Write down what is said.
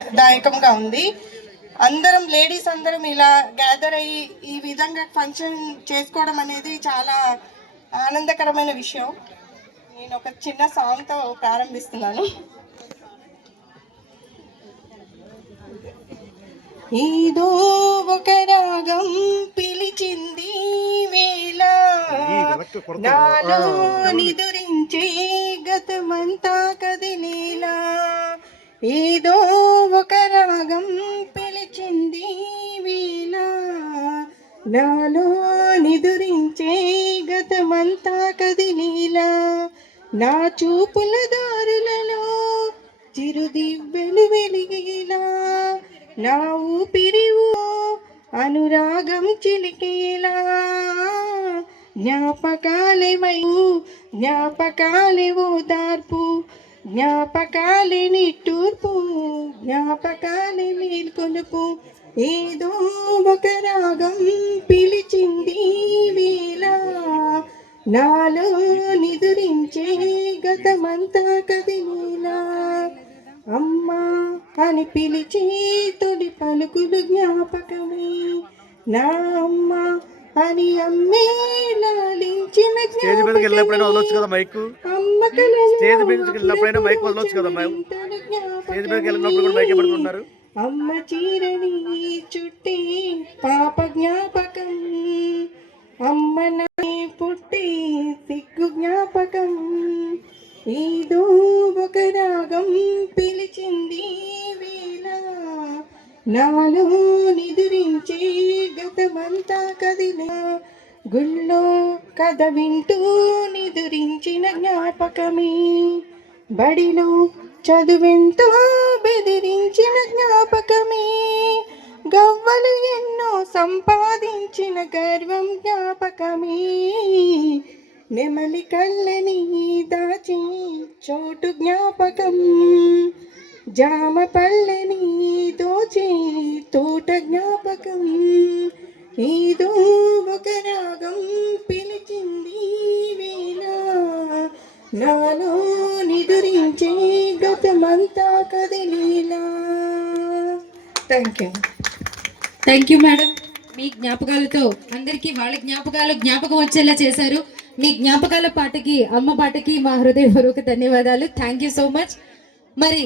దాయకంగా ఉంది. అందరం లేడీస్ అందరం ఇలా గ్యాదర్ అయ్యి ఈ విధంగా ఫంక్షన్ చేసుకోవడం అనేది చాలా ఆనందకరమైన విషయం. నేను ఒక చిన్న సాంగ్తో ప్రారంభిస్తున్నాను. ఏదో ఒక రాగం పిలిచింది వేళ, నాలో నిదురించే గతమంతా కదిలేలా. ఏదో ఒక రాగం పిలిచింది వేళ, నాలో నిదురించే గతమంతా కదిలేలా. నా చూపుల దారులలో చిరుదివ్వెలు వెలిగేలా, నా ఊపిరివో అనురాగం చిలికేలా. జ్ఞాపకాలే ఓదార్పు, జ్ఞాపకాలే నిట్టూర్పు, జ్ఞాపకాలే మేల్కొలుపు. ఏదో ఒక రాగం పిలిచింది వేళ, నాలో నిదురించే గతమంతా కదిలేలా. అమ్మా అని పిలిచి తొలి పలుకులు జ్ఞాపకమే, నా అమ్మ అని అమ్మే లాలించిన అమ్మ చీరని చుట్టి పాప జ్ఞాపకం, అమ్మ నాని పుట్టి సిగ్గు జ్ఞాపకం. ఏదో ఒక రాగం పిలిచింది వేళ, నాలో నిదురించే గతమంతా కదిలా. గుళ్ళో కథ వింటూ నిదురించిన జ్ఞాపకమే, బడిలో చదువెంతో బెదిరించిన జ్ఞాపకమే. గవ్వలు ఎన్నో సంపాదించిన గర్వం జ్ఞాపకమే, నెమలి కళ్ళని దాచి చోటు జ్ఞాపకం, జామ పళ్ళని దోచి తోట జ్ఞాపకం. ఏదో ఒక రాగం పిలిచింది వేళ, నాలో నిదురించే గతమంతా కదిలేలా. Thank you madam. మీ జ్ఞాపకాలతో అందరికీ వాళ్ళ జ్ఞాపకం వచ్చేలా చేశారు. మీ జ్ఞాపకాల పాటకి, అమ్మ పాటకి మా హృదయపూర్వక ధన్యవాదాలు. Thank you so much. మరి